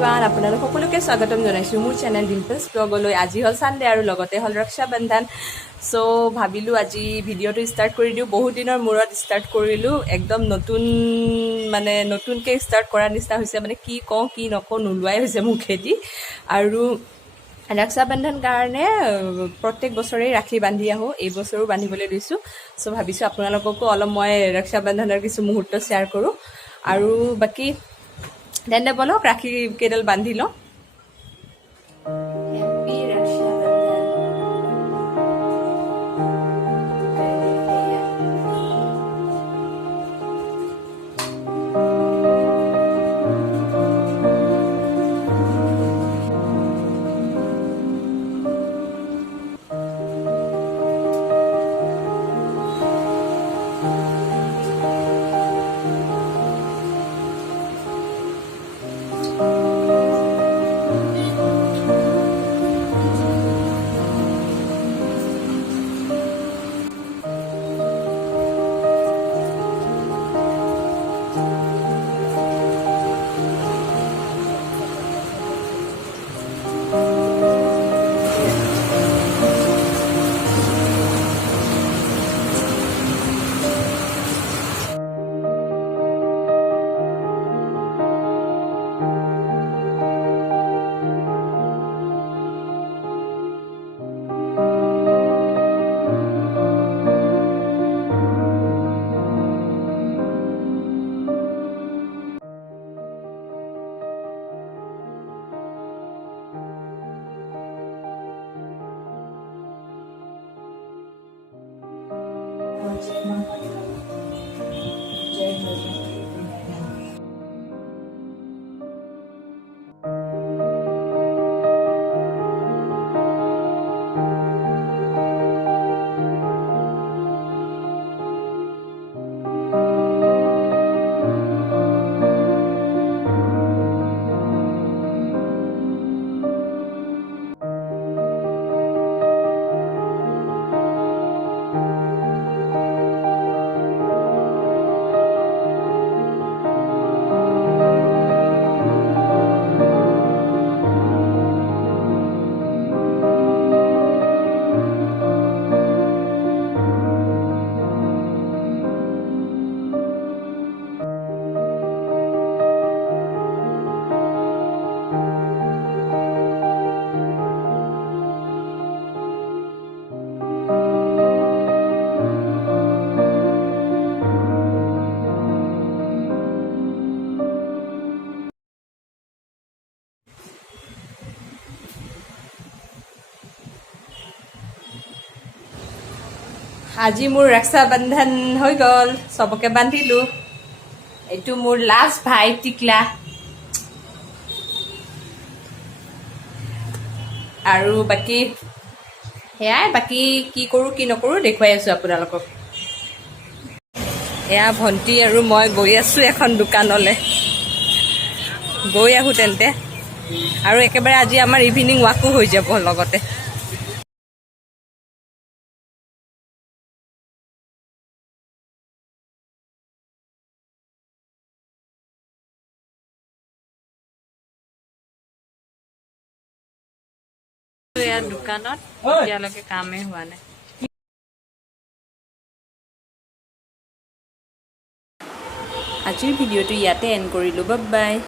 Everyone আপোনালোক সকলোকে স্বাগতম জনাইছোঁ মোৰ চেনেল ডিম্পলছ ব্লগলৈ। আজি হ'ল ছানডে আৰু লগতে হ'ল ৰক্ষা বন্ধন। চ' ভাবিলোঁ আজি ভিডিঅ'টো ষ্টাৰ্ট কৰি দিওঁ। বহুত দিনৰ মূৰত ষ্টাৰ্ট কৰিলোঁ, একদম নতুনকৈ ষ্টাৰ্ট কৰাৰ নিচিনা হৈছে। মানে কি কওঁ কি নকওঁ নোলোৱাই হৈছে মুখেদি। আৰু ৰক্ষা বন্ধন কাৰণে প্ৰত্যেক বছৰেই ৰাখী বান্ধি আহোঁ, এই বছৰো বান্ধিবলৈ লৈছোঁ। চ' ভাবিছোঁ আপোনালোককো অলপ মই ৰক্ষা বন্ধনৰ কিছু মুহূৰ্ত শ্বেয়াৰ কৰোঁ। আৰু বাকী তেন্তে বলক ৰাখী কেইডাল বান্ধি লওঁ। আজি মোৰ ৰক্ষা বন্ধন হৈ গ'ল, চবকে বান্ধিলোঁ। এইটো মোৰ লাষ্ট ভাই টিকলা। আৰু বাকী সেয়াই, বাকী কি কৰোঁ কি নকৰোঁ দেখুৱাই আছোঁ আপোনালোকক। এয়া ভণ্টি আৰু মই গৈ আছোঁ এখন দোকানলৈ, গৈ আহোঁ তেন্তে। আৰু একেবাৰে আজি আমাৰ ইভিনিং ৱাকো হৈ যাব লগতে। ইয়াৰ দোকানত এতিয়ালৈকে কামেই হোৱা নাই। আজিৰ ভিডিঅ'টো ইয়াতে এণ্ড কৰিলোঁ, বাই বাই।